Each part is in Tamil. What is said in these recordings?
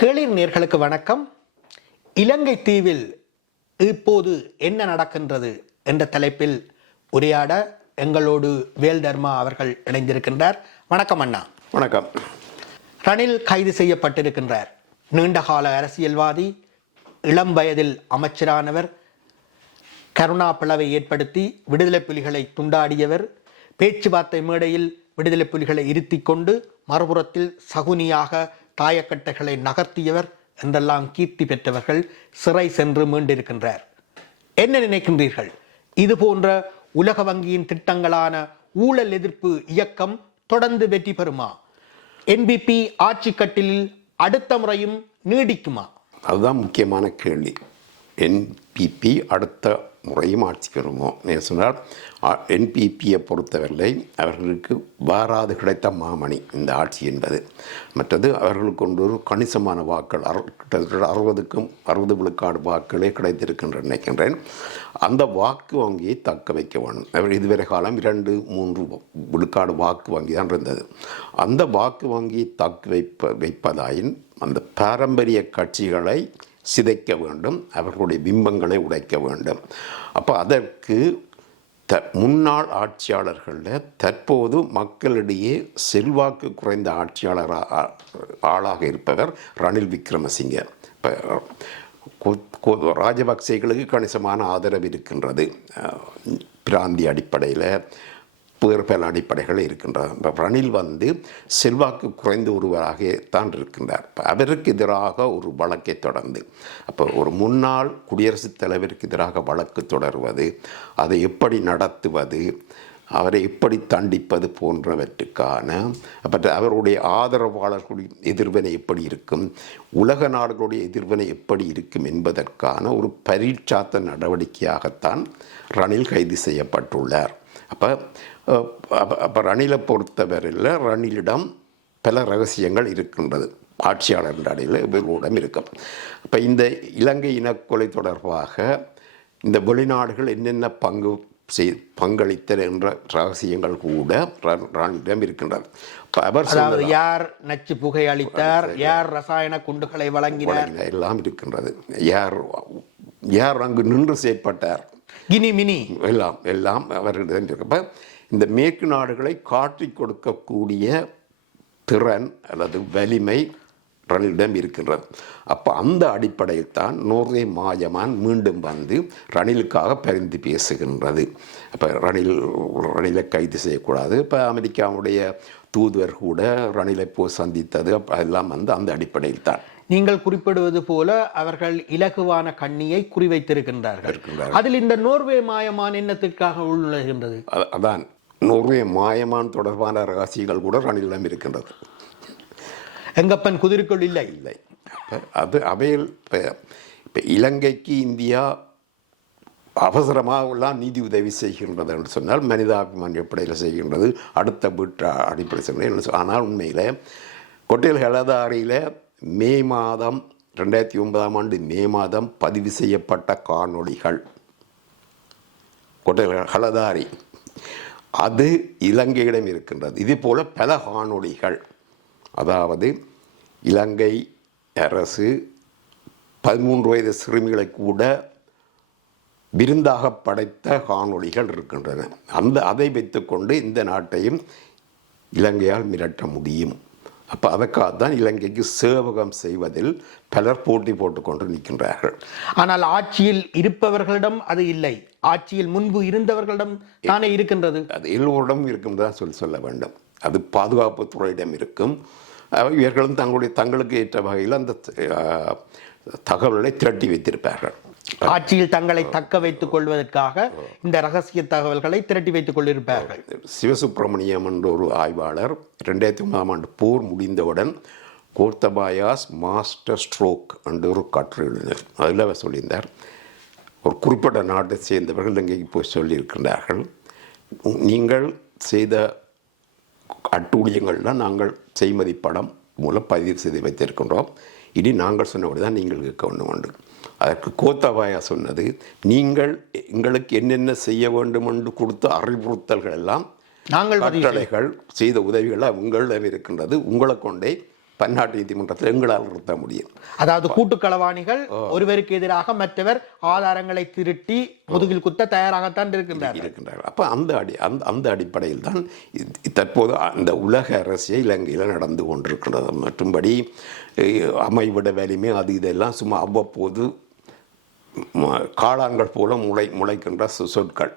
கேளிர் நேர்களுக்கு வணக்கம். இலங்கை தீவில் இப்போது என்ன நடக்கின்றது என்ற தலைப்பில் உரையாட எங்களோடு வேல் தர்மா அவர்கள் இணைந்திருக்கின்றார். வணக்கம் அண்ணா. வணக்கம். ரணில் கைது செய்யப்பட்டிருக்கின்றார். நீண்டகால அரசியல்வாதி இளம் வயதில் அமைச்சரானவர் கருணா பிளவை ஏற்படுத்தி விடுதலை புலிகளை துண்டாடியவர் பேச்சுவார்த்தை மேடையில் விடுதலை புலிகளை இருத்திக் கொண்டு மறுபுறத்தில் சகுனியாக தாயக்கட்டைகளை நகர்த்தியவர் என்றெல்லாம் கீர்த்தி பெற்றவர்கள் சிறை சென்று மீண்டிருக்கின்றார். என்ன நினைக்கின்றீர்கள்? இது போன்ற உலக வங்கியின் திட்டங்களான ஊழல் எதிர்ப்பு இயக்கம் தொடர்ந்து வெற்றி பெறுமா? என்பிபி ஆட்சி கட்டிலில் அடுத்த முறையும் நீடிக்குமா? அதுதான் முக்கியமான கேள்வி. என்பிபி அடுத்த முறையும் ஆட்சிக்கு வருமோ நீ சொன்னால் என்பிபியை பொறுத்தவரை அவர்களுக்கு வாராது கிடைத்த மாமணி இந்த ஆட்சி என்பது. மற்றது அவர்களுக்கு கொண்டு ஒரு கணிசமான வாக்கள் கிட்டத்தட்ட அறுபதுக்கும் அறுபது விழுக்காடு வாக்களே கிடைத்திருக்கின்ற நினைக்கின்றேன். அந்த வாக்கு வங்கியை தக்க வைக்க வேண்டும். அவர் இதுவரை காலம் இரண்டு மூன்று விழுக்காடு வாக்கு வங்கி தான் இருந்தது. அந்த வாக்கு வங்கியை தக்க வைப்ப வைப்பதாயின் அந்த பாரம்பரிய கட்சிகளை சிதைக்க வேண்டும் அவர்களுடைய பிம்பங்களை உடைக்க வேண்டும். அப்போ அதற்கு த முன்னாள் ஆட்சியாளர்களில் தற்போது மக்களிடையே செல்வாக்கு குறைந்த ஆட்சியாளராக ஆளாக இருப்பவர் ரணில் விக்ரமசிங்க. இப்போ ராஜபக்சேகளுக்கு கணிசமான ஆதரவு இருக்கின்றது. பிராந்திய அடிப்படையில் வேறு பல அடிப்படைகள் இருக்கின்றார் இப்போ ரணில் வந்து செல்வாக்கு குறைந்த ஒருவராக தான் இருக்கின்றார். அவருக்கு எதிராக ஒரு வழக்கை தொடர்ந்து அப்போ ஒரு முன்னாள் குடியரசுத் தலைவருக்கு எதிராக வழக்கு தொடர்வது அதை எப்படி நடத்துவது அவரை எப்படி தண்டிப்பது போன்றவற்றுக்கான பட் அவருடைய ஆதரவாளர்களுடைய எதிர்வினை எப்படி இருக்கும் உலக நாடுகளுடைய எதிர்வினை எப்படி இருக்கும் என்பதற்கான ஒரு பரீட்சாத்த நடவடிக்கையாகத்தான் ரணில் கைது செய்யப்பட்டுள்ளார். அப்போ அப்போ ரணிலை பொறுத்தவரையில் ரணிலிடம் பல ரகசியங்கள் இருக்கின்றது. ஆட்சியாளர் அடையில் இவர்களிடம் இருக்கும் இப்போ இந்த இலங்கை இனக்கொலை தொடர்பாக இந்த வெளிநாடுகள் என்னென்ன பங்கு செய் பங்களித்தல் என்ற ரகசியங்கள் கூட ரணிலிடம் இருக்கின்றது. அவர் யார் நச்சு புகை அளித்தார் யார் ரசாயன குண்டுகளை வழங்கினார்? எல்லாம் இருக்கின்றது. யார் யார் அங்கு நின்று செயற்பட்டார்? கினி மினி. எல்லாம் எல்லாம் அவர்களிடம் இருக்கப்ப இந்த மேற்கு நாடுகளை காட்டி கொடுக்கக்கூடிய திறன் அல்லது வலிமை ரணிலிடம் இருக்கின்றது. அப்போ அந்த அடிப்படையில் தான் நோர்வே மாயமான் மீண்டும் வந்து ரணிலுக்காக பரிந்து பேசுகின்றது. அப்போ ரணில் ரணிலை கைது செய்யக்கூடாது. இப்போ அமெரிக்காவுடைய தூதுவர் கூட ரணிலை போ சந்தித்தது. எல்லாம் வந்து அந்த அடிப்படையில் தான். நீங்கள் குறிப்பிடுவது போல அவர்கள் இலகுவான கண்ணியை குறிவைத்திருக்கின்றார்கள். அதில் இந்த நோர்வே மாயமான் என்னத்திற்காக உள்நுழைகின்றது? அதான். நோர்வே மாயமான் தொடர்பான ரகசியங்கள் கூட ரணிலிடம் இருக்கின்றது. எங்கப்பன் குதிரைக்குள் இல்லை? இல்லை. அப்போ அது அவையில் இப்போ இப்போ இலங்கைக்கு இந்தியா அவசரமாகலாம் நீதி உதவி செய்கின்றது என்று சொன்னால் மனிதாபிமான அடிப்படையில் செய்கின்றது. அடுத்த வீட்டு அடிப்படை செய்கின்றது ஆனால் உண்மையில் கொட்டையில் ஹெலதாரியில் மே மாதம் ரெண்டாயிரத்தி ஒன்பதாம் ஆண்டு மே மாதம் பதிவு செய்யப்பட்ட காணொளிகள். கொட்டையில் ஹலதாரி. அது இலங்கையிடம் இருக்கின்றது. இது போல பல காணொளிகள். அதாவது இலங்கை அரசு பதிமூன்று வயது சிறுமிகளை கூட விருந்தாக படைத்த காணொளிகள் இருக்கின்றன. அந்த அதை வைத்துக்கொண்டு இந்த நாட்டையும் இலங்கையால் மிரட்ட முடியும். அப்போ அதற்காக தான் இலங்கைக்கு சேவகம் செய்வதில் பலர் போட்டி போட்டுக்கொண்டு நிற்கின்றார்கள். ஆனால் ஆட்சியில் இருப்பவர்களிடம் அது இல்லை. ஆட்சியில் முன்பு இருந்தவர்களிடம் தானே இருக்கின்றது? அது எல்லோரிடம் இருக்கும் தான் சொல்லி சொல்ல வேண்டும். அது பாதுகாப்பு துறையிடம் இருக்கும் இவர்களும் தங்களுடைய தங்களுக்கு ஏற்ற வகையில் அந்த தகவல்களை திரட்டி வைத்திருப்பார்கள். ஆட்சியில் தங்களை தக்க வைத்துக் கொள்வதற்காக இந்த ரகசிய தகவல்களை திரட்டி வைத்துக் கொண்டிருப்பார்கள். சிவசுப்பிரமணியம் என்ற ஒரு ஆய்வாளர் ரெண்டாயிரத்தி ஒன்பதாம் ஆண்டு போர் முடிந்தவுடன் கோர்த்தபாயாஸ் மாஸ்டர் ஸ்ட்ரோக் என்ற ஒரு கட்டுரை எழுதினார். அதில் அவர் சொல்லியிருந்தார் ஒரு குறிப்பிட்ட நாட்டை சேர்ந்தவர்கள் இலங்கைக்கு போய் சொல்லியிருக்கின்றார்கள். நீங்கள் செய்த அட்டூழியங்கள்லாம் நாங்கள் செய்மதி படம் மூலம் பதிவு செய்து வைத்திருக்கின்றோம். இனி நாங்கள் சொன்னபடி தான் நீங்கள் கேட்க வேண்டும் உண்டு அதற்கு கோத்தபாயா சொன்னது நீங்கள் எங்களுக்கு என்னென்ன செய்ய வேண்டும் என்று கொடுத்த அறிவுறுத்தல்கள் எல்லாம் நாங்கள் கட்டளைகள் செய்த உதவிகள் உங்களிடம் இருக்கின்றது. உங்களை கொண்டே பன்னாட்டு நீதிமன்றத்தில் எங்களால் நிறுத்த முடியும் அதாவது கூட்டுக்களவாணிகள் ஒருவருக்கு எதிராக மற்றவர் ஆதாரங்களை திருட்டி முதுகில் குத்த தயாராகத்தான் இருக்கின்றார் இருக்கின்றார்கள். அப்போ அந்த அடி அந்த அந்த அடிப்படையில் தான் தற்போது அந்த உலக அரசியல் இலங்கையில் நடந்து கொண்டிருக்கின்றது மற்றும்படி அமைவிட வலிமை அது இதெல்லாம் சும்மா அவ்வப்போது காளான்கள் போல முளை முளைக்கின்ற சொ- சொற்கள்.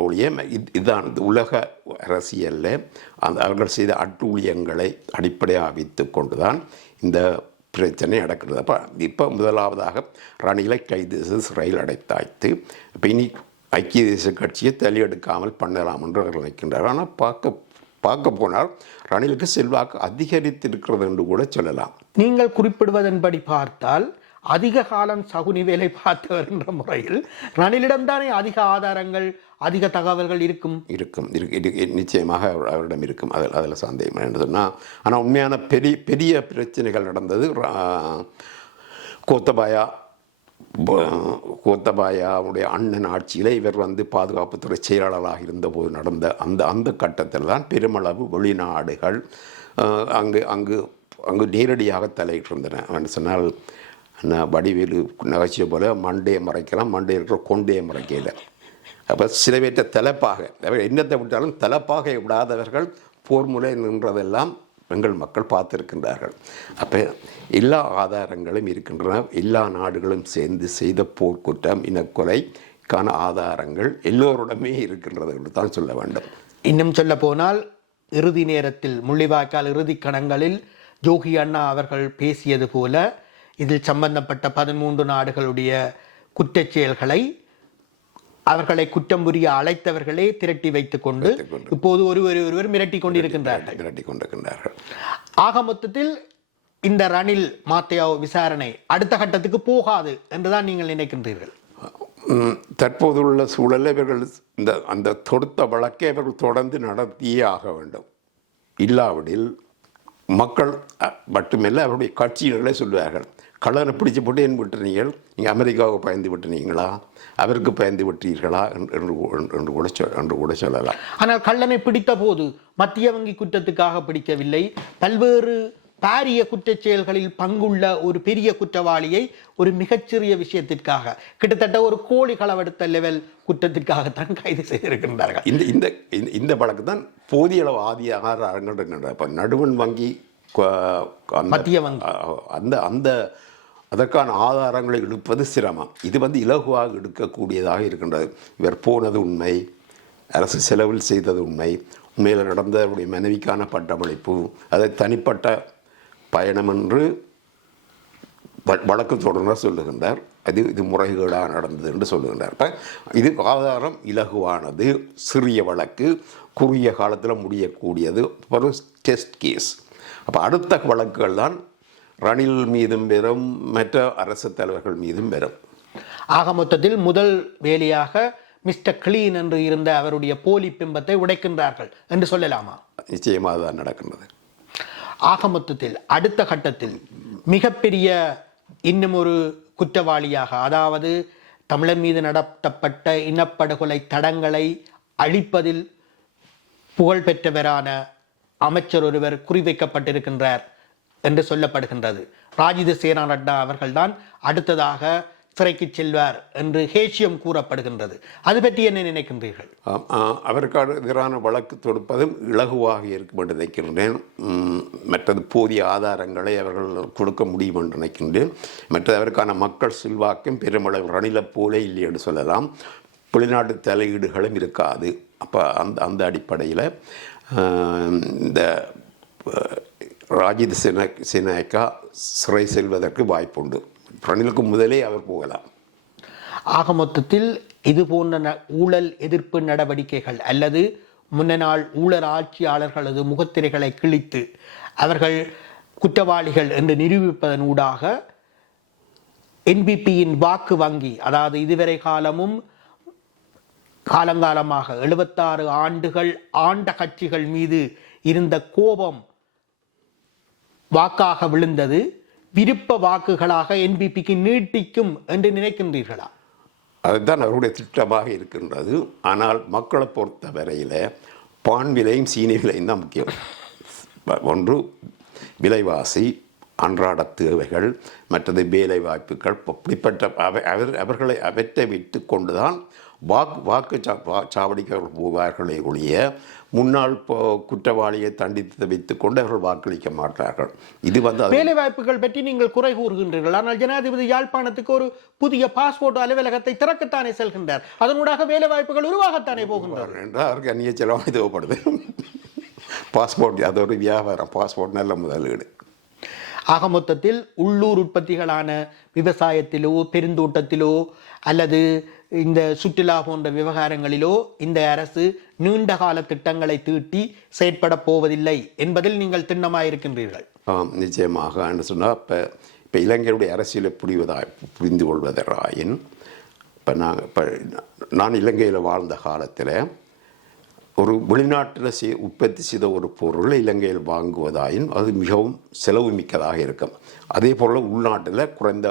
ஒழிய இதுதான் இந்த உலக அரசியலில் அந்த அவர்கள் செய்த அட்டூழியங்களை அடிப்படையாக வைத்து கொண்டு தான் இந்த பிரச்சனை நடக்கிறது. அப்போ இப்போ முதலாவதாக ரணிலை கைது செய்து சிறையில் அடைத்தாய்த்து இப்போ இனி ஐக்கிய தேச கட்சியை தலையெடுக்காமல் பண்ணலாம் என்று அவர்கள் நினைக்கின்றார். ஆனால் பார்க்க பார்க்க போனால் ரணிலுக்கு செல்வாக்கு அதிகரித்திருக்கிறது என்று கூட சொல்லலாம். நீங்கள் குறிப்பிடுவதன்படி பார்த்தால் அதிக காலம் சகுனி வேலை பார்த்தவர் என்ற முறையில் ரணிலிடம்தானே அதிக ஆதாரங்கள் அதிக தகவல்கள் இருக்கும்? இருக்கும். நிச்சயமாக அவர் அவரிடம் இருக்கும். அதில் அதில் சந்தேகம் என்ன சொன்னால் ஆனால் உண்மையான பெரிய பெரிய பிரச்சனைகள் நடந்தது ரா- கோத்தபாயா கோத்தபாயாவுடைய அண்ணன் ஆட்சியில் இவர் வந்து பாதுகாப்புத்துறை செயலாளராக இருந்தபோது நடந்த அந்த அந்த கட்டத்தில் தான் பெருமளவு வெளிநாடுகள் அங்கு அங்கு அங்கு நேரடியாக தலையிட்டிருந்தன. என்று சொன்னால் வடிவேலு நகைச்சியை போல மண்டையை மறைக்கலாம் மண்டை இருக்கிற கொண்டையை மறைக்கல. அப்போ சில பேர்ட்ட தலைப்பாக என்னத்தை விட்டாலும் தலைப்பாக விடாதவர்கள் போர் முறை நின்றதெல்லாம் எங்கள் மக்கள் பார்த்திருக்கின்றார்கள். அப்போ எல்லா ஆதாரங்களும் இருக்கின்றன. எல்லா நாடுகளும் சேர்ந்து செய்த போர்க்குற்றம் இனக்கொலைக்கான ஆதாரங்கள் எல்லோருடமே இருக்கின்றது என்று தான் சொல்ல வேண்டும். இன்னும் சொல்ல போனால் இறுதி நேரத்தில் முள்ளிவாய்க்கால் இறுதி கணங்களில் ஜோகி அண்ணா அவர்கள் பேசியது போல இதில் சம்பந்தப்பட்ட பதிமூன்று நாடுகளுடைய குற்றச் செயல்களை அவர்களை குற்றம் புரிய அழைத்தவர்களே திரட்டி வைத்துக் கொண்டு இப்போது ஒருவர் ஒருவர் மிரட்டி கொண்டிருக்கின்றார்கள். மிரட்டி கொண்டிருக்கின்றார்கள். ஆக மொத்தத்தில் இந்த ரணில் மாத்தையாவ் விசாரணை அடுத்த கட்டத்துக்கு போகாது என்றுதான் நீங்கள் நினைக்கின்றீர்கள். தற்போதுள்ள சூழலில் இவர்கள் இந்த அந்த தொடுத்த வழக்கை இவர்கள் தொடர்ந்து நடத்தியே ஆக வேண்டும். இல்லாவிடில் மக்கள் மட்டுமல்ல அவருடைய கட்சியினர்களே சொல்வார்கள். கள்ளனை பிடிச்சு போட்டு ஏன் விட்டுறீங்கள் நீங்கள் அமெரிக்காவுக்கு பயந்து விட்டுனீங்களா? அவருக்கு பயந்து விட்டீர்களா? என்று என்று கூட என்று கூட சொல்லலாம். ஆனால் கள்ளனை பிடித்த போது மத்திய வங்கி குற்றத்துக்காக பிடிக்கவில்லை. பல்வேறு பாரிய குற்றச் செயல்களில் பங்குள்ள ஒரு பெரிய குற்றவாளியை ஒரு மிகச்சிறிய விஷயத்திற்காக கிட்டத்தட்ட ஒரு கோழி களவெடுத்த லெவல் குற்றத்திற்காகத்தான் கைது செய்திருக்கின்றார்கள். இந்த இந்த இந்த- வழக்கு தான் போதிய அளவு ஆதி இருக்கின்றன. இப்போ நடுவன் வங்கி மத்திய வங்கி. அந்த அந்த அதற்கான ஆதாரங்களை எடுப்பது சிரமம். இது வந்து இலகுவாக எடுக்கக்கூடியதாக இருக்கின்றது. இவர் போனது உண்மை. அரசு செலவில் செய்தது உண்மை. உண்மையில் நடந்த அவருடைய மனைவிக்கான பட்டமளிப்பு. அதை தனிப்பட்ட பயணம் என்று வ- வழக்கு தொடர்ந்தார் சொல்லுகின்றார். அது இது முறைகேடாக நடந்தது என்று சொல்லுகின்றார். இப்போ இது ஆதாரம் இலகுவானது சிறிய வழக்கு குறுகிய காலத்தில் முடியக்கூடியது. ஒரு டெஸ்ட் கேஸ் அப்போ அடுத்த வழக்குகள் தான் ரணில் மீதும் பெறும் மற்ற அரசு தலைவர்கள் மீதும் பெறும். ஆக மொத்தத்தில் முதல் வேலையாக மிஸ்டர் கிளீன் என்று இருந்த அவருடைய போலி பிம்பத்தை உடைக்கின்றார்கள் என்று சொல்லலாமா? நிச்சயமாக தான் நடக்கின்றது. ஆக மொத்தத்தில் அடுத்த கட்டத்தில் மிகப்பெரிய இன்னும் ஒரு குற்றவாளியாக அதாவது தமிழர் மீது நடத்தப்பட்ட இனப்படுகொலை தடங்களை அழிப்பதில் புகழ்பெற்றவரான அமைச்சர் ஒருவர் குறிவைக்கப்பட்டிருக்கின்றார். என்று சொல்லப்படுகின்றது. ராஜித சேனா நட்டா அவர்கள்தான் அடுத்ததாக சிறைக்கு செல்வார் என்று ஹேஷியம் கூறப்படுகின்றது. அது பற்றி என்ன நினைக்கின்றீர்கள்? அவருக்கு எதிரான வழக்கு தொடுப்பதும் இலகுவாக இருக்கும் என்று நினைக்கின்றேன். மற்றது போதிய ஆதாரங்களை அவர்கள் கொடுக்க முடியும் என்று நினைக்கின்றேன். மற்றது அவருக்கான மக்கள் செல்வாக்கும் பெருமளவு ரணிலப் போலே இல்லை என்று சொல்லலாம். வெளிநாட்டு தலையீடுகளும் இருக்காது. அப்போ அந்த அந்த அடிப்படையில் இந்த ராஜித் சின சினேக்கா சிறை செல்வதற்கு வாய்ப்புண்டு. ரணிலுக்கு முதலே அவர் போகலாம். ஆக மொத்தத்தில் இது போன்ற ந- ஊழல் எதிர்ப்பு நடவடிக்கைகள் அல்லது முன்ன நாள் ஊழல் ஆட்சியாளர்களது முகத்திரைகளை கிழித்து அவர்கள் குற்றவாளிகள் என்று நிரூபிப்பதன் ஊடாக என்பிபியின் வாக்கு வங்கி அதாவது இதுவரை காலமும் காலங்காலமாக எழுபத்தாறு ஆண்டுகள் ஆண்ட கட்சிகள் மீது இருந்த கோபம் வாக்காக விழுந்தது விருப்ப வாக்குகளாக என்பிபிக்கு நீட்டிக்கும் என்று நினைக்கின்றீர்களா? அதுதான் அவருடைய திட்டமாக இருக்கின்றது. ஆனால் மக்களை பொறுத்த வரையில் பான் விலையும் சீனி விலையும் தான் முக்கியம். ஒன்று விலைவாசி அன்றாட தேவைகள் மற்றது வேலை வாய்ப்புகள் இப்படிப்பட்ட அவை அவர் அவர்களை அவற்றை விட்டு கொண்டுதான் வாக்கு வாக்கு சா- வா- போவார்களே ஒழிய முன்னாள் குற்றவாளியை தண்டித்து வைத்துக் கொண்டு அவர்கள் வாக்களிக்க மாட்டார்கள். இது வந்து வேலை வாய்ப்புகள் பற்றி நீங்கள் குறை கூறுகின்றீர்கள். ஆனால் ஜனாதிபதி யாழ்ப்பாணத்துக்கு ஒரு புதிய பாஸ்போர்ட் அலுவலகத்தை திறக்கத்தானே செல்கின்றார். அதனூடாக வேலை வாய்ப்புகள் உருவாகத்தானே போகின்றார் என்றால் அவருக்கு அந்நிய செலவாக தேவைப்படுது பாஸ்போர்ட் அது ஒரு வியாபாரம். பாஸ்போர்ட் நல்ல முதலீடு ஆக மொத்தத்தில் உள்ளூர் உற்பத்திகளான விவசாயத்திலோ பெருந்தோட்டத்திலோ அல்லது இந்த சுற்றுலா போன்ற விவகாரங்களிலோ இந்த அரசு நீண்ட கால திட்டங்களை தீட்டி செயற்பட போவதில்லை என்பதில் நீங்கள் திண்ணமாயிருக்கின்றீர்கள். ஆம், நிச்சயமாக சொன்னால் இப்போ இப்போ இளைஞருடைய அரசியலை புரிவதாய் புரிந்து கொள்வதராயின் இப்போ நான் இப்போ நான் இலங்கையில் வாழ்ந்த காலத்தில் ஒரு வெளிநாட்டில் செய் உற்பத்தி செய்த ஒரு பொருளை இலங்கையில் வாங்குவதாயின் அது மிகவும் செலவு மிக்கதாக இருக்கும். அதே போல் உள்நாட்டில் குறைந்த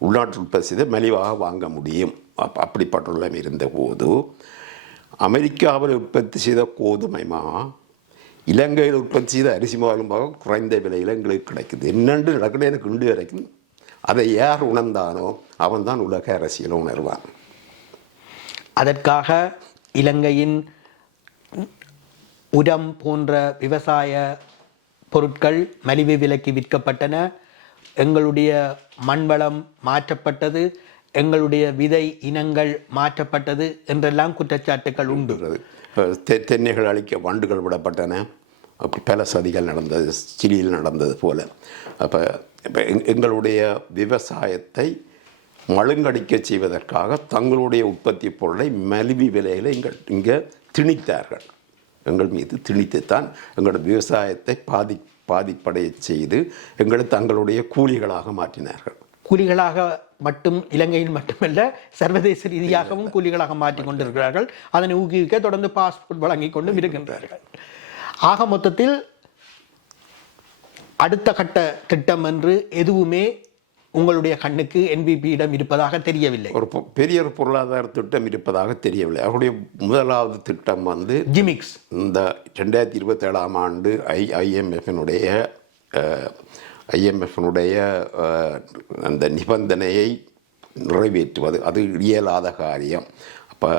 உள்நாட்டு உற்பத்தி செய்த மலிவாக வாங்க முடியும். அப் அப்படிப்பட்ட இருந்தபோது அமெரிக்காவில் உற்பத்தி செய்த கோதுமை மா இலங்கையில் உற்பத்தி செய்த அரிசி மாலுமாக குறைந்த விலையில் எங்களுக்கு கிடைக்குது. என்னென்று நடக்குது? எனக்கு இண்டு வரைக்கும் அதை யார் உணர்ந்தானோ அவன்தான் உலக அரசியலை உணர்வான். அதற்காக இலங்கையின் உரம் போன்ற விவசாய பொருட்கள் மலிவு விலைக்கு விற்கப்பட்டன. எங்களுடைய மண்வளம் மாற்றப்பட்டது. எங்களுடைய விதை இனங்கள் மாற்றப்பட்டது என்றெல்லாம் குற்றச்சாட்டுகள் உண்டு. தெ தென்னைகள் அழிக்க வண்டுகள் விடப்பட்டன. அப்படி பல சதிகள் நடந்தது சிலியில் நடந்தது போல. அப்போ இப்போ எங்களுடைய விவசாயத்தை மழுங்கடிக்க செய்வதற்காக தங்களுடைய உற்பத்தி பொருளை மலிவு விலையில் இங்கே இங்கே திணித்தார்கள். எங்கள் மீது திணித்துத்தான் எங்களோட விவசாயத்தை பாதி பாதிப்படைய செய்து எங்களை தங்களுடைய கூலிகளாக மாற்றினார்கள். கூலிகளாக மட்டும் இலங்கையில் மட்டுமல்ல சர்வதேச ரீதியாகவும் கூலிகளாக மாற்றிக் கொண்டிருக்கிறார்கள். அதனை ஊக்குவிக்க தொடர்ந்து பாஸ்போர்ட் வழங்கிக் கொண்டும் இருக்கின்றார்கள். ஆக மொத்தத்தில் அடுத்த கட்ட திட்டம் என்று எதுவுமே உங்களுடைய கண்ணுக்கு என்பிபியிடம் இருப்பதாக தெரியவில்லை. ஒரு பெரிய ஒரு பொருளாதார திட்டம் இருப்பதாக தெரியவில்லை. அவருடைய முதலாவது திட்டம் வந்து ஜிமிக்ஸ் இந்த ரெண்டாயிரத்தி இருபத்தேழாம் ஆண்டு ஐ ஐஎம்எஃபினுடைய ஐஎம்எஃப்னுடைய அந்த நிபந்தனையை நிறைவேற்றுவது அது இயலாத காரியம். அப்போ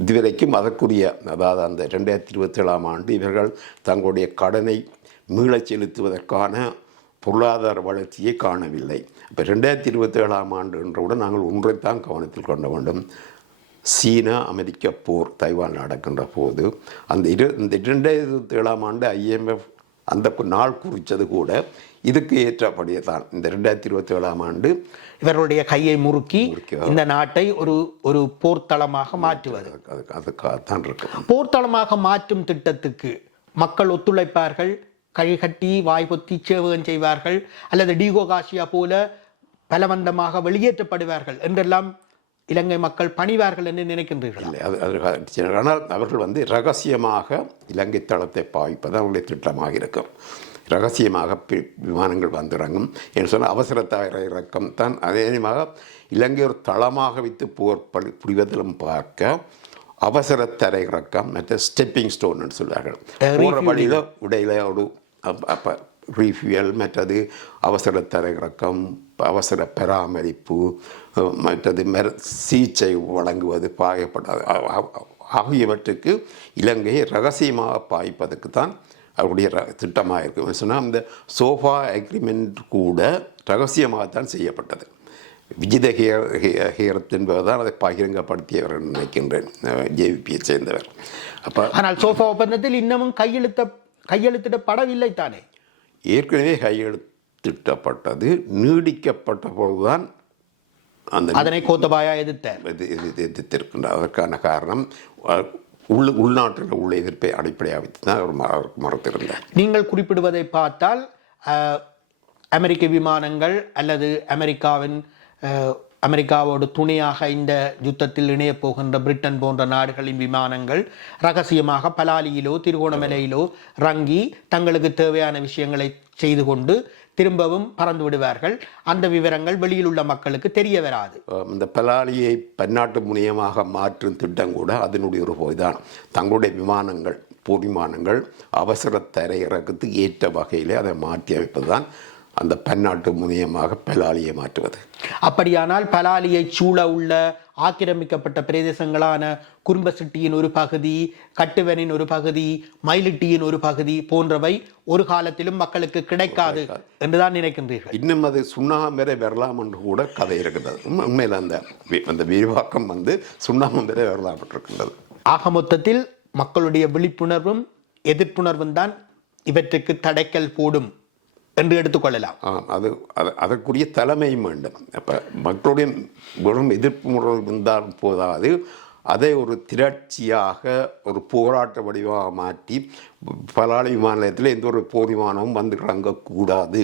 இதுவரைக்கும் அதற்குரிய அதாவது அந்த ரெண்டாயிரத்தி இருபத்தேழாம் ஆண்டு இவர்கள் தங்களுடைய கடனை மீளச் செலுத்துவதற்கான பொருளாதார வளர்ச்சியை காணவில்லை. இப்போ ரெண்டாயிரத்தி இருபத்தேழாம் ஆண்டு என்றவுடன் நாங்கள் ஒன்றைத்தான் கவனத்தில் கொள்ள வேண்டும். சீனா அமெரிக்க போர் தைவான் நடக்கின்ற போது அந்த இரு இந்த ரெண்டாயிரத்தி இருபத்தி ஏழாம் ஆண்டு ஐஎம்எஃப் அந்த நாள் குறித்தது கூட இதுக்கு ஏற்றபடியே தான் இந்த ரெண்டாயிரத்தி இருபத்தி ஏழாம் ஆண்டு இவர்களுடைய கையை முறுக்கி இந்த நாட்டை ஒரு ஒரு போர்த்தளமாக மாற்றுவது. அதுக்கு அதுக்கு அதுக்காகத்தான் இருக்கும் போர்த்தளமாக மாற்றும் திட்டத்துக்கு மக்கள் ஒத்துழைப்பார்கள் கை கட்டி வாய் பொத்தி சேவகம் செய்வார்கள் அல்லது டிகோ காசியா போல பலவந்தமாக வெளியேற்றப்படுவார்கள் என்றெல்லாம் இலங்கை மக்கள் பணிவார்கள் என்று நினைக்கின்றீர்கள்? ஆனால் அவர்கள் வந்து ரகசியமாக இலங்கை தளத்தை பாவிப்பது அவருடைய திட்டமாக இருக்கும். ரகசியமாக விமானங்கள் வந்திறங்கும். என்று சொன்னால் அவசர தர இறக்கம் தான் அதே இலங்கை ஒரு தளமாக வைத்து போர் படி புரிவதிலும் பார்க்க அவசர தரை இறக்கம் மற்ற ஸ்டெப்பிங் ஸ்டோன் சொல்வார்கள். போகிற வழியில் இடையில ஒரு அப்போ ரீஃபியல் மற்றது அவசர தரை இறக்கம் அவசர பராமரிப்பு மற்றது மெர சிகிச்சை வழங்குவது ஆ- ஆகியவற்றுக்கு இலங்கையை ரகசியமாக பாய்ப்பதற்கு தான் அவருடைய திட்டமாக இருக்கும் சொன்னால் இந்த சோஃபா அக்ரிமெண்ட் கூட ரகசியமாகத்தான் செய்யப்பட்டது. விஜித ஹே- ஹேரத் என்பவர் தான் அதை பகிரங்கப்படுத்தியவர் நினைக்கின்றேன். ஜேவிபியை சேர்ந்தவர். அப்போ ஆனால் சோஃபா ஒப்பந்தத்தில் இன்னமும் கையெழுத்த கையெழுத்திடப்படவில்லை தானே? ஏற்கனவே கையெழுத்திட்டப்பட்டது. நீடிக்கப்பட்ட போதுதான் அந்த அதனை கோத்தபாயா எதிர்த்தார். எதிர்த்திருக்கின்றார் அதற்கான காரணம் உள் உள்நாட்டில் உள்ள எதிர்ப்பை அடிப்படையாக வைத்து தான் அவர் மறுத்திருந்தார். நீங்கள் குறிப்பிடுவதை பார்த்தால் அமெரிக்க விமானங்கள் அல்லது அமெரிக்காவின் அமெரிக்காவோடு துணையாக இந்த யுத்தத்தில் இணையப் போகின்ற பிரிட்டன் போன்ற நாடுகளின் விமானங்கள் ரகசியமாக பலாலியிலோ திருகோணமலையிலோ ரங்கி தங்களுக்கு தேவையான விஷயங்களை செய்து கொண்டு திரும்பவும் பறந்து விடுவார்கள். அந்த விவரங்கள் வெளியில் உள்ள மக்களுக்கு தெரிய வராது. இந்த பலாலியை பன்னாட்டு முனையமாக மாற்றும் திட்டம் கூட அதனுடைய ஒரு போய்தான். தங்களுடைய விமானங்கள் போர் அவசர தரையிறக்கத்துக்கு ஏற்ற வகையிலே அதை மாற்றி அமைப்பதுதான் அந்த பன்னாட்டு முனையமாக பலாலியை மாற்றுவது. அப்படியானால் பலாலியை சூழ உள்ள ஆக்கிரமிக்கப்பட்ட பிரதேசங்களான குறும்பசிட்டியின் ஒரு பகுதி கட்டுவனின் ஒரு பகுதி மயிலிட்டியின் ஒரு பகுதி போன்றவை ஒரு காலத்திலும் மக்களுக்கு கிடைக்காது என்றுதான் நினைக்கின்றீர்கள். இன்னும் அது சுண்ணாம்பு வரை வரலாம் என்று கூட கதை இருக்கின்றது. உண்மை- உண்மையில் அந்த அந்த விரிவாக்கம் வந்து சுண்ணாம்பு வரை வரலாம் இருக்கின்றது ஆக மொத்தத்தில் மக்களுடைய விழிப்புணர்வும் எதிர்ப்புணர்வும் தான் இவற்றுக்கு தடைக்கல் போடும். என்று எடுத்துக்கொள்ளலாம். ஆம், அது அது அதற்குரிய தலைமையும் வேண்டும். அப்போ மக்களுடைய வெறும் எதிர்ப்பு உணர்வு இருந்தால் போதாது. அதை ஒரு திரட்சியாக ஒரு போராட்ட வடிவாக மாற்றி பலாளி விமான எந்த ஒரு போர் விமானமும் வந்து இறங்கக்கூடாது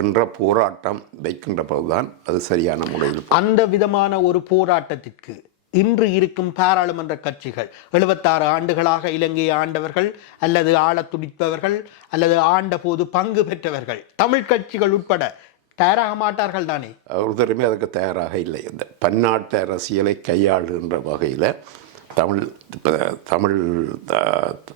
என்ற போராட்டம் வைக்கின்ற போதுதான் அது சரியான முறையில் அந்த விதமான ஒரு போராட்டத்திற்கு இன்று இருக்கும் பாராளுமன்ற கட்சிகள். எழுபத்தாறு ஆண்டுகளாக இலங்கையை ஆண்டவர்கள் அல்லது ஆள துடிப்பவர்கள் அல்லது ஆண்ட போது பங்கு பெற்றவர்கள். தமிழ் கட்சிகள் உட்பட தயாராக மாட்டார்கள் தானே? ஒருத்தருமே அதுக்கு தயாராக இல்லை. இந்த பன்னாட்டு அரசியலை கையாளுகின்ற வகையில் தமிழ் தமிழ்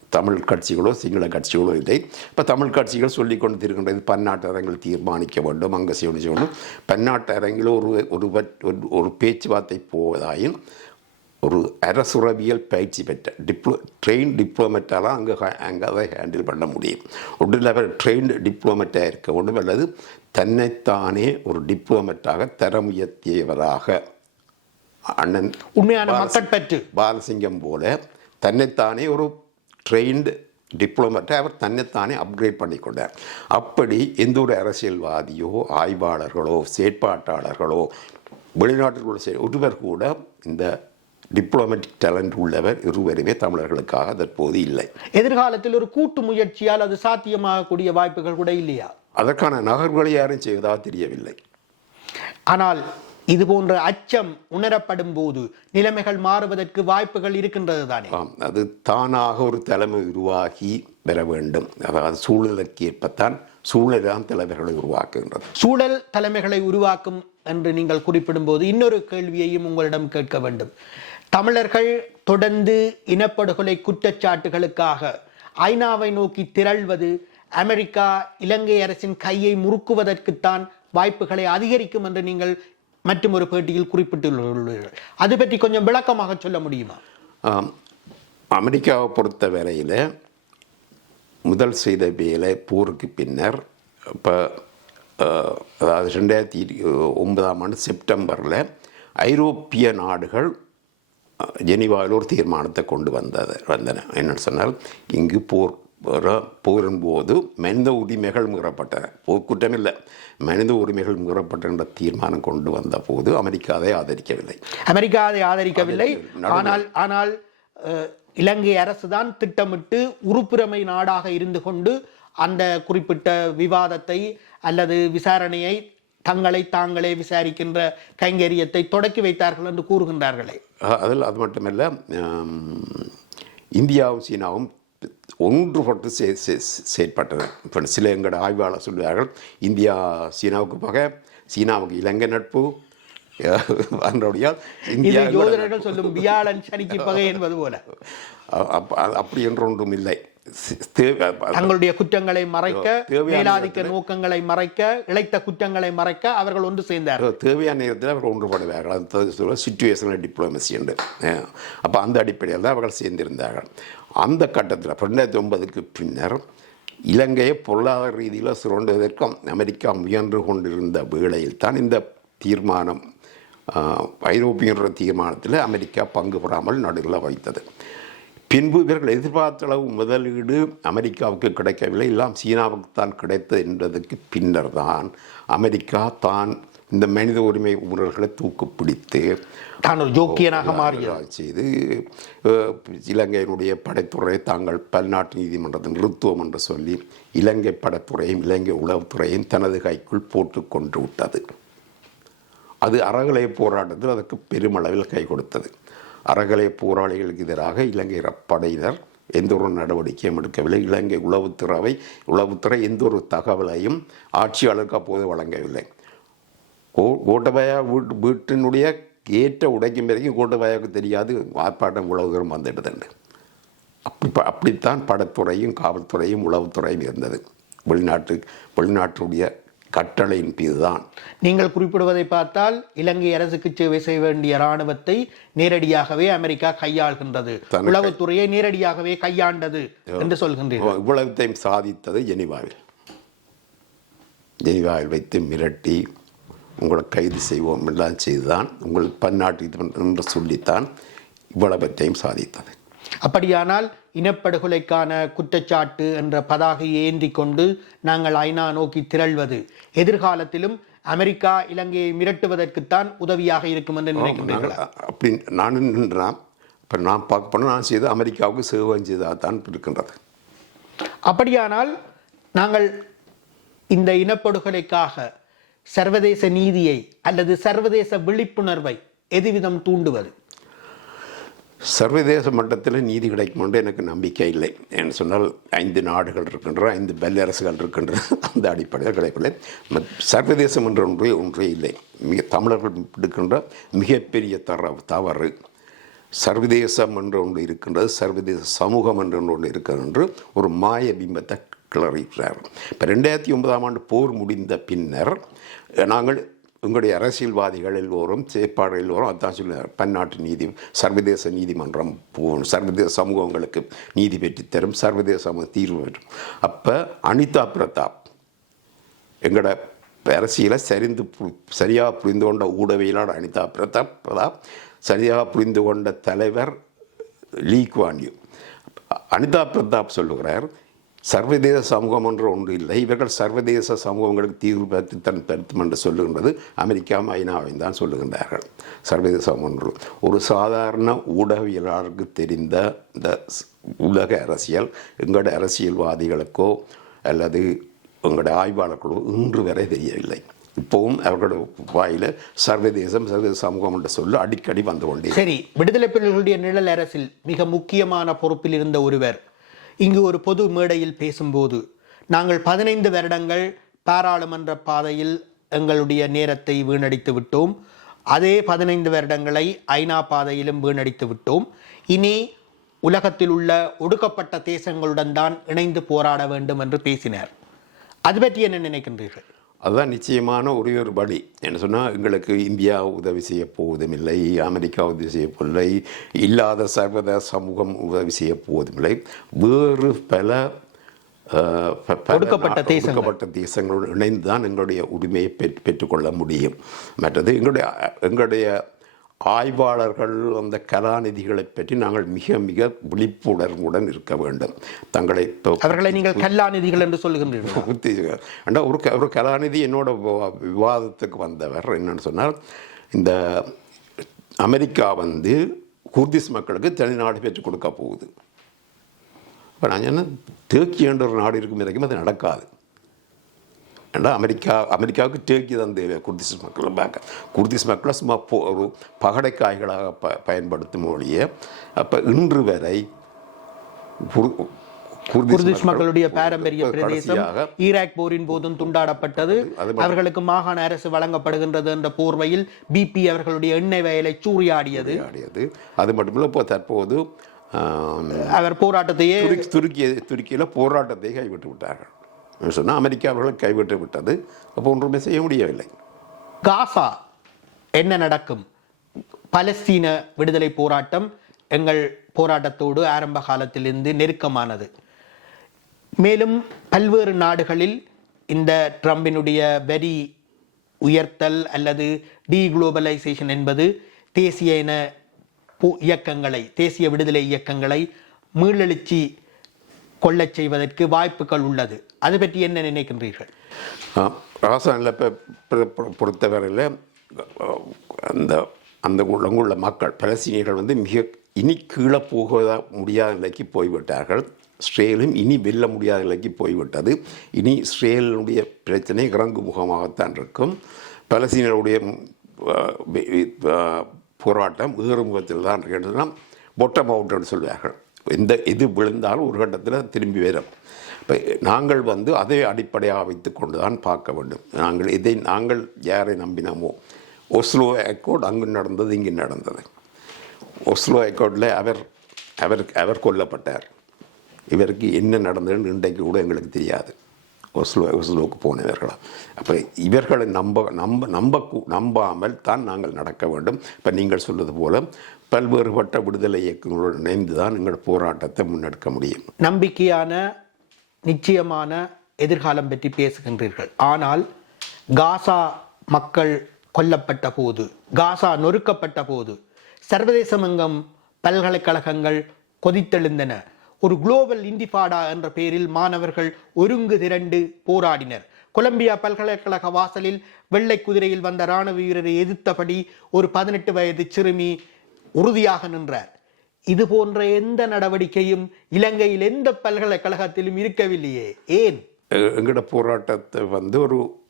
தமிழ் கட்சிகளோ சிங்கள கட்சிகளோ இல்லை. இப்போ தமிழ் கட்சிகள் சொல்லி கொண்டு இருக்கின்றது பன்னாட்டு அரங்கில் தீர்மானிக்க வேண்டும் அங்கே செய்யணும் செய்யணும். பன்னாட்டு அரங்கில் ஒரு ஒரு ஒரு- ஒரு பேச்சுவார்த்தை போவதாயின் ஒரு அரசுறவியல் பயிற்சி பெற்ற டிப்ளோ ட்ரெயின் டிப்ளோமேட்டாலாம் அங்கே அங்கே அதை ஹேண்டில் பண்ண முடியும். ஒன்றில் அவர் ட்ரெயின்டு டிப்ளோமேட்டாக இருக்க வேண்டும் அல்லது தன்னைத்தானே ஒரு டிப்ளோமேட்டாக தரம் உயர்த்தியவராக அண்ணன் உண்மையான மக்கள் பற்று. பாலசிங்கம் போல தன்னைத்தானே ஒரு ட்ரெயின்டு டிப்ளமேட்டை அவர் தன்னைத்தானே அப்கிரேட் பண்ணிக்கொண்டார் அப்படி எந்த ஒரு அரசியல்வாதியோ ஆய்வாளர்களோ செயற்பாட்டாளர்களோ வெளிநாட்டில் உள்ள செய்- ஒருவர் கூட இந்த டிப்ளமேட்டிக் டேலண்ட் உள்ளவர் இருவருமே தமிழர்களுக்காக தற்போது இல்லை. எதிர்காலத்தில் ஒரு கூட்டு முயற்சியால் அது சாத்தியமாகக்கூடிய வாய்ப்புகள் கூட இல்லையா? அதற்கான நகர்வுகளை யாரும் செய்வதாக தெரியவில்லை. ஆனால் இது போன்ற அச்சம் உணரப்படும் போது நிலைமைகள் மாறுவதற்கு வாய்ப்புகள் இருக்கின்றது தானே? அது தானாக ஒரு தலைமை உருவாகி வர வேண்டும். அதாவது சூழலுக்கு ஏற்பத்தான் சூழல் தான் தலைவர்களை உருவாக்குகின்றது. சூழல் தலைமைகளை உருவாக்கும் என்று நீங்கள் குறிப்பிடும்போது இன்னொரு கேள்வியையும் உங்களிடம் கேட்க வேண்டும். தமிழர்கள் தொடர்ந்து இனப்படுகொலை குற்றச்சாட்டுகளுக்காக ஐநாவை நோக்கி திரள்வது அமெரிக்கா இலங்கை அரசின் கையை முறுக்குவதற்குத்தான் வாய்ப்புகளை அதிகரிக்கும் என்று நீங்கள் மற்றும் ஒரு பேட்டியில் குறிப்பிட்டுள்ளீர்கள். அது பற்றி கொஞ்சம் விளக்கமாக சொல்ல முடியுமா? அமெரிக்காவை பொறுத்த வரையில் முதல் செய்த வேலை போருக்கு பின்னர் இப்போ அதாவது ரெண்டாயிரத்தி ஒன்பதாம் ஆண்டு செப்டம்பரில் ஐரோப்பிய நாடுகள் ஜெனீவாவில் ஒரு தீர்மானத்தை கொண்டு வந்தது வந்தன. என்னன்னு சொன்னால் இங்கு போர் போரின் போது மனித உரிமைகள் மீறப்பட்டன. போர்க்குற்றம் இல்லை மனித உரிமைகள் மீறப்பட்ட என்ற தீர்மானம் கொண்டு வந்த போது அமெரிக்கா அதை ஆதரிக்கவில்லை. அமெரிக்கா அதை ஆதரிக்கவில்லை. ஆனால் ஆனால் இலங்கை அரசுதான் திட்டமிட்டு உறுப்புரிமை நாடாக இருந்து கொண்டு அந்த குறிப்பிட்ட விவாதத்தை அல்லது விசாரணையை தங்களை தாங்களே விசாரிக்கின்ற கைங்கரியத்தை தொடக்கி வைத்தார்கள் என்று கூறுகின்றார்களே. அதில் அது மட்டுமல்ல இந்தியாவும் சீனாவும் ஒன்றுபட்டு சே சே- செயற்பட்டன இப்போ சில எங்களோட ஆய்வாளர் சொல்கிறார்கள் இந்தியா சீனாவுக்கு பகை சீனாவுக்கு இலங்கை நட்பு இந்தியா சொல்லும் வியாழன் சனிக்கு பகை என்பது போல. அப்படி என்று ஒன்றும் இல்லை. தங்களுடைய குற்றங்களை மறைக்க மேலாதிக்க நோக்கங்களை மறைக்க இழைத்த குற்றங்களை மறைக்க அவர்கள் ஒன்று சேர்ந்தார்கள் தேவையான நேரத்தில் அவர்கள் ஒன்றுபடுவார்கள் சொல்ல சுச்சுவேஷனல் டிப்ளமசி என்று. அப்போ அந்த அடிப்படையில் தான் அவர்கள் சேர்ந்திருந்தார்கள். அந்த கட்டத்தில் ரெண்டாயிரத்தி ஒன்பதுக்கு பின்னர் இலங்கையை பொருளாதார ரீதியில் சுரண்டுவதற்கும் அமெரிக்கா முயன்று கொண்டிருந்த வேளையில் தான் இந்த தீர்மானம் ஐரோப்பியன்ற தீர்மானத்தில் அமெரிக்கா பங்கு பெறாமல் நடுவில் வைத்தது. பின்பு இவர்கள் எதிர்பார்த்த அளவு முதலீடு அமெரிக்காவுக்கு கிடைக்கவில்லை. எல்லாம் சீனாவுக்கு தான் கிடைத்தது என்பதற்கு பின்னர் தான் அமெரிக்கா தான் இந்த மனித உரிமை ஊழல்களை தூக்கு பிடித்து தான் ஒரு ஜோக்கியனாக மாறியது. செய்து இலங்கையினுடைய படைத்துறை தாங்கள் பல்நாட்டு நீதிமன்றத்தின் நிறுத்துவோம் என்று சொல்லி இலங்கை படைத்துறையும் இலங்கை உளவுத்துறையும் தனது கைக்குள் போட்டு கொண்டு விட்டது. அது அறகலை போராட்டத்தில் அதற்கு பெருமளவில் கை கொடுத்தது. அறகலை போராளிகளுக்கு எதிராக இலங்கை படையினர் எந்த ஒரு நடவடிக்கையும் எடுக்கவில்லை. இலங்கை உளவுத்துறை உளவுத்துறை எந்த ஒரு தகவலையும் ஆட்சியாளருக்கு அப்போது வழங்கவில்லை. கோ கோட்டபாயா வீட்டு வீட்டினுடைய ஏற்ற உடைக்கும் வரைக்கும் கோட்டபாயாவுக்கு தெரியாது. ஆர்ப்பாட்டம் இவ்வளவு தூரம் வந்துடுதுண்டு அப்படி அப்படித்தான் படத்துறையும் காவல்துறையும் உளவுத்துறையும் இருந்தது. வெளிநாட்டு வெளிநாட்டுடைய கட்டளையின் மீதுதான். நீங்கள் குறிப்பிடுவதை பார்த்தால் இலங்கை அரசுக்கு சேவை செய்ய வேண்டிய இராணுவத்தை நேரடியாகவே அமெரிக்கா கையாள்கின்றது. உளவுத்துறையை நேரடியாகவே கையாண்டது என்று சொல்கின்றீர்கள். இவ்வளவுத்தையும் சாதித்தது ஜெனிவாவில். ஜெனிவாவில் வைத்து மிரட்டி உங்களை கைது செய்வோம் எல்லாம் செய்துதான் உங்களுக்கு பன்னாட்டு இது என்று சொல்லித்தான் இவ்வளவற்றையும் சாதித்தது. அப்படியானால் இனப்படுகொலைக்கான குற்றச்சாட்டு என்ற பதாகையை ஏந்தி கொண்டு நாங்கள் ஐநா நோக்கி திரள்வது. எதிர்காலத்திலும் அமெரிக்கா இலங்கையை மிரட்டுவதற்குத்தான் உதவியாக இருக்கும் என்று நாங்கள் அப்படி நான் நின்றான். இப்போ நான் பார்க்க போனால் நான் செய்து அமெரிக்காவுக்கு சேவம் செய்தாக தான் இருக்கின்றது. அப்படியானால் நாங்கள் இந்த இனப்படுகொலைக்காக சர்வதேச நீதியை அல்லது சர்வதேச விழிப்புணர்வை எதுவிதம் தூண்டுவது? சர்வதேச மட்டத்தில் நீதி கிடைக்கும் என்று எனக்கு நம்பிக்கை இல்லை. என்று சொன்னால் ஐந்து நாடுகள் இருக்கின்ற ஐந்து பல்லரசுகள் இருக்கின்ற அந்த அடிப்படையில் கிடைக்கவில்லை. சர்வதேசம் என்ற ஒன்றே ஒன்றே இல்லை. மிக தமிழர்கள் எடுக்கின்ற மிகப்பெரிய தர தவறு சர்வதேசம் என்ற ஒன்று இருக்கின்றது சர்வதேச சமூகம் என்ற ஒன்று இருக்கிறது என்று ஒரு மாய பிம்பத்தை கிளறிக்கிறார் இப்போ ரெண்டாயிரத்தி ஒன்பதாம் ஆண்டு போர் முடிந்த பின்னர் நாங்கள் உங்களுடைய அரசியல்வாதிகள் எல்லோரும் செயற்பாடு எல்லோரும் அதான் சொல்லுவார் பன்னாட்டு நீதி சர்வதேச நீதிமன்றம் போகணும். சர்வதேச சமூகங்களுக்கு நீதி பெற்று தரும் சர்வதேச சமூக தீர்வு பெற்றும். அப்போ அனிதா பிரதாப் எங்களோட அரசியலை சரிந்து பு- சரியாக புரிந்து கொண்ட ஊடகவியலாளர் அனிதா பிரதாப் பிரதாப் சரியாக புரிந்து கொண்ட தலைவர் லீ குவான் அனிதா பிரதாப் சொல்லுகிறார் சர்வதேச சமூகம் என்று ஒன்று இல்லை. இவர்கள் சர்வதேச சமூகங்களுக்கு தீர்வு பெற்று தன் பெருத்தும் என்று சொல்லுகின்றது. அமெரிக்காவும் ஐநாவையும் தான் சொல்லுகின்றார்கள். சர்வதேச சமூகம் ஒன்று. ஒரு சாதாரண ஊடகவியலாளருக்கு தெரிந்த இந்த ஸ்- உலக அரசியல் எங்களோட அரசியல்வாதிகளுக்கோ அல்லது எங்களுடைய ஆய்வாளர்களோ இன்று வரை தெரியவில்லை. இப்போவும் அவர்களோட வாயில சர்வதேசம் சர்வதேச சமூகம் என்ற சொல்லு அடிக்கடி வந்து கொண்டே சரி விடுதலை புலிகளுடைய நிழல் அரசில் மிக முக்கியமான பொறுப்பில் இருந்த ஒருவர் இங்கு ஒரு பொது மேடையில் பேசும்போது நாங்கள் பதினைந்து வருடங்கள் பாராளுமன்ற பாதையில் எங்களுடைய நேரத்தை வீணடித்து விட்டோம். அதே பதினைந்து வருடங்களை ஐநா பாதையிலும் வீணடித்து விட்டோம். இனி உலகத்தில் உள்ள ஒடுக்கப்பட்ட தேசங்களுடன் தான் இணைந்து போராட வேண்டும் என்று பேசினார். அது பற்றி என்ன நினைக்கின்றீர்கள்? அதுதான் நிச்சயமான ஒரே ஒரு வழி என்ன சொன்னால் எங்களுக்கு இந்தியா உதவி செய்ய போவதும் இல்லை அமெரிக்கா உதவி செய்ய போவதில்லை இல்லாத சர்வதேச சமூகம் உதவி செய்ய போவதும் இல்லை வேறு பல ஒடுக்கப்பட்ட. ஒடுக்கப்பட்ட தேசங்களோடு இணைந்து தான் எங்களுடைய உரிமையை பெற் பெற்றுக்கொள்ள முடியும். மற்றது எங்களுடைய எங்களுடைய ஆய்வாளர்கள் அந்த கலாநிதிகளை பற்றி நாங்கள் மிக மிக விழிப்புணர்வுடன் இருக்க வேண்டும். தங்களை அவர்களை நீங்கள் கல்லாநிதிகள் என்று சொல்லுகின்றீர்கள் அண்டா ஒரு க- ஒரு கலாநிதி என்னோட விவா- விவாதத்துக்கு வந்தவர் என்னன்னு சொன்னால் இந்த அமெரிக்கா வந்து குர்திஸ் மக்களுக்கு தனிநாடு பெற்றுக் கொடுக்க போகுது. இப்போ நான் சொன்னேன் டேக்கி என்ற ஒரு நாடு இருக்கும் வரைக்கும் அது நடக்காது. ஏன்னா அமெரிக்கா அமெரிக்காவுக்கு டேக்கி தான் தேவை குர்திஸ் மக்களை பார்க்க குர்திஸ் மக்களை சும்மா போ ஒரு பகடைக்காய்களாக ப பயன்படுத்தும் ஒழிய அப்போ இன்று வரை குர்- குர்திஷ் மக்களுடைய பாரம்பரிய பிரதேசம் ஈராக் போரின் போதும் துண்டாடப்பட்டது அவர்களுக்கு மாகாண அரசு வழங்கப்படுகின்றது என்ற போர்வையில் பிபி அவர்களுடைய எண்ணெய் வயலை சூறையாடியது அது மட்டுமில்லை இப்போ தற்போது அவர் போராட்டத்தையே துருக்கி துருக்கிய துருக்கியில் போராட்டத்தை கைவிட்டு விட்டார்கள் சொன்னால் அமெரிக்கா அவர்களை கைவிட்டு விட்டது. அப்போ ஒன்றுமே செய்ய முடியவில்லை. காசா என்ன நடக்கும்? பலஸ்தீன விடுதலை போராட்டம் எங்கள் போராட்டத்தோடு ஆரம்ப காலத்திலிருந்து நெருக்கமானது. மேலும் பல்வேறு நாடுகளில் இந்த ட்ரம்பினுடைய வரி உயர்த்தல் அல்லது டீகுளோபலைசேஷன் என்பது தேசிய இன பு- இயக்கங்களை தேசிய விடுதலை இயக்கங்களை மீளெழுச்சி கொள்ளச் செய்வதற்கு வாய்ப்புகள் உள்ளது. அது பற்றி என்ன நினைக்கின்றீர்கள்? ராசானில் இப்போ பொறுத்தவரையில் அந்த அந்த உள்ளங்குள்ள மக்கள் பலஸ்தீனியர்கள் வந்து மிக இனி கீழே போக முடியாத நிலைக்கு போய்விட்டார்கள். இஸ்ரேலும் இனி வெல்ல முடியாத நிலைக்கு போய்விட்டது. இனி இஸ்ரேலினுடைய பிரச்சனை இறங்கு முகமாகத்தான் இருக்கும் பலஸ்தீனருடைய போராட்டம் வேறு முகத்தில் தான் இருக்கிறதுனா பொட்டம் அவுட்னு சொல்வார்கள். எந்த எது விழுந்தாலும் ஒரு கட்டத்தில் திரும்பி வரும். இப்போ நாங்கள் வந்து அதை அடிப்படையாக வைத்து கொண்டு தான் பார்க்க வேண்டும். நாங்கள் இதை நாங்கள் யாரை நம்பினோமோ? ஒஸ்லோ ஐகோர்ட் அங்கு நடந்தது இங்கு நடந்தது. ஒஸ்லோ ஐகோர்ட்டில் அவர் அவர் அவர் கொல்லப்பட்டார். இவருக்கு என்ன நடந்ததுன்னு இன்றைக்கு கூட எங்களுக்கு தெரியாது. ஒஸ்லோ ஒஸ்லோவுக்கு போனவர்களா அப்போ இவர்களை நம்ப நம்ப நம்ப நம்பாமல் தான் நாங்கள் நடக்க வேண்டும். இப்போ நீங்கள் சொல்வது போல பல்வேறுபட்ட விடுதலை இயக்கங்களோடு இணைந்து தான் எங்கள் போராட்டத்தை முன்னெடுக்க முடியும். நம்பிக்கையான நிச்சயமான எதிர்காலம் பற்றி பேசுகின்றீர்கள். ஆனால் காசா மக்கள் கொல்லப்பட்ட போது காசா நொறுக்கப்பட்ட போது சர்வதேசமங்கம் பல்கலைக்கழகங்கள் கொதித்தெழுந்தன. ஒரு குளோபல் இண்டிபாடா என்ற பெயரில் மாணவர்கள் ஒருங்கு திரண்டு போராடினர். கொலம்பியா பல்கலைக்கழக வாசலில் வெள்ளை குதிரையில் வந்த இராணுவ வீரரை எதிர்த்தபடி ஒரு பதினெட்டு வயது சிறுமி உறுதியாக நின்றார். இது போன்ற எந்த நடவடிக்கையும் இலங்கையில் எந்த பல்கலைக்கழகத்திலும் இருக்கவில்லையே. ஏன்? எங்கட போராட்டத்தை வந்து ஒரு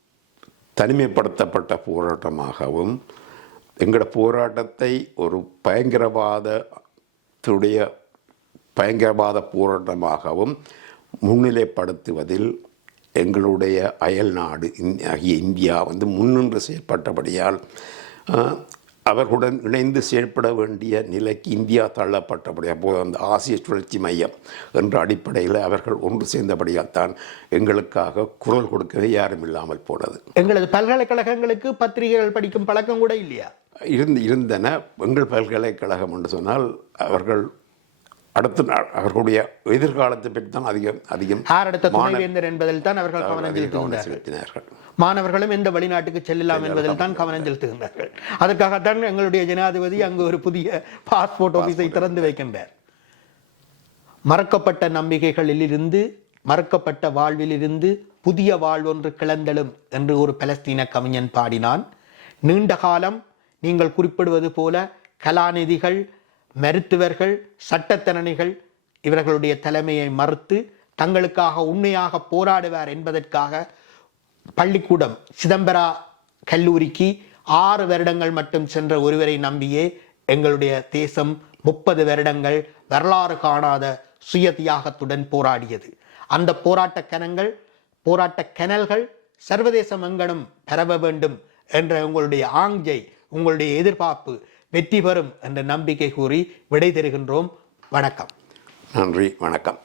தனிமைப்படுத்தப்பட்ட போராட்டமாகவும் எங்களோட போராட்டத்தை ஒரு பயங்கரவாதத்துடைய பயங்கரவாத போராட்டமாகவும் முன்னிலைப்படுத்துவதில் எங்களுடைய அயல் நாடு ஆகிய இந்தியா வந்து முன்னின்று செயற்பட்டபடியால் அவர்களுடன் இணைந்து செயல்பட வேண்டிய நிலைக்கு இந்தியா தள்ளப்பட்டபடி அப்போது அந்த ஆசிய சுழற்சி மையம் என்ற அடிப்படையில் அவர்கள் ஒன்று சேர்ந்தபடியால் தான் எங்களுக்காக குரல் கொடுக்கவே யாரும் இல்லாமல் போனது. எங்களது பல்கலைக்கழகங்களுக்கு பத்திரிகைகள் படிக்கும் பழக்கம் கூட இல்லையா? இருந்து இருந்தன. எங்கள் பல்கலைக்கழகம் என்று சொன்னால் அவர்கள் அடுத்த நாள் அவர்களுடைய எதிர்காலத்தை பற்றி தான் அதிகம் அதிகம் யார் அடுத்த துணைவேந்தர் என்பதில் தான் அவர்கள் கவனம் செலுத்தினார்கள். மாணவர்களும் எந்த வெளிநாட்டுக்கு செல்லலாம் என்பதில் தான் கவனம் செலுத்துகின்றார்கள் அதற்காகத்தான் எங்களுடைய ஜனாதிபதி அங்கு ஒரு புதிய பாஸ்போர்ட் ஆபீஸை திறந்து வைக்கின்றார். மறக்கப்பட்ட நம்பிக்கைகளிலிருந்து மறக்கப்பட்ட வாழ்விலிருந்து புதிய வாழ்வொன்று கிளந்தெழும் என்று ஒரு பலஸ்தீன கவிஞன் பாடினான். நீண்ட காலம் நீங்கள் குறிப்பிடுவது போல கலாநிதிகள் மருத்துவர்கள் சட்டத்திறனிகள் இவர்களுடைய தலைமையை மறுத்து தங்களுக்காக உண்மையாக போராடுவார் என்பதற்காக பள்ளிக்கூடம் சிதம்பரா கல்லூரிக்கு ஆறு வருடங்கள் மட்டும் சென்ற ஒருவரை நம்பியே எங்களுடைய தேசம் முப்பது வருடங்கள் வரலாறு காணாத சுய தியாகத்துடன் போராடியது. அந்த போராட்ட கணங்கள் போராட்ட கனல்கள் சர்வதேசம் எங்கனும் பரவ வேண்டும் என்ற உங்களுடைய ஆஞ்சை உங்களுடைய எதிர்பார்ப்பு வெற்றி பெறும் என்ற நம்பிக்கை கூறி விடை தருகின்றோம். வணக்கம். நன்றி வணக்கம்.